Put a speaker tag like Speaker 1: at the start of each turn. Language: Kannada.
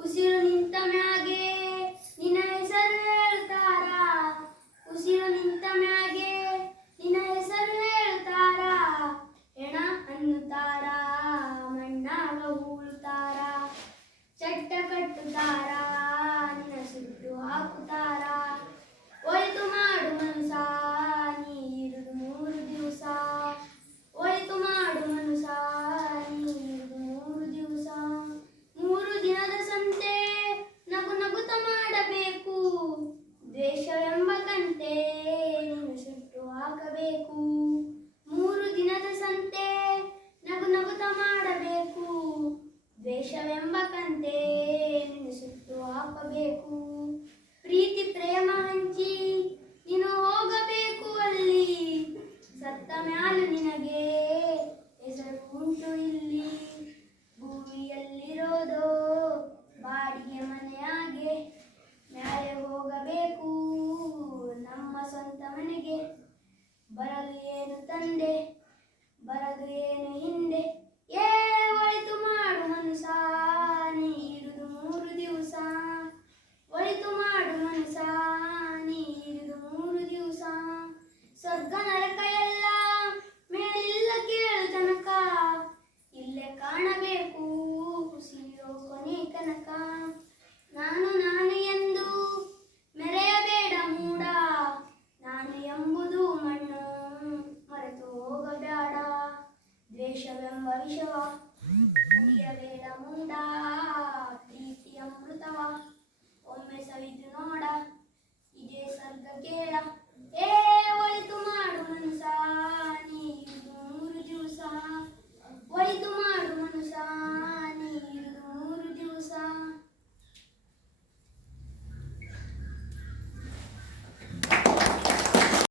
Speaker 1: 不行你到那 ದ್ವೇಷವೆಂಬ ಕಂತೆ ನೀನು ಸುಟ್ಟು ಹಾಕಬೇಕು. ಮೂರು ದಿನದ ಸಂತೆ ನಗು ನಗುತ ಮಾಡಬೇಕು. ದ್ವೇಷವೆಂಬ ಕಂತೆ ನೀನು ಸುಟ್ಟು ಹಾಕಬೇಕು. ತಂದೆ ವೇದಮುಂದಾ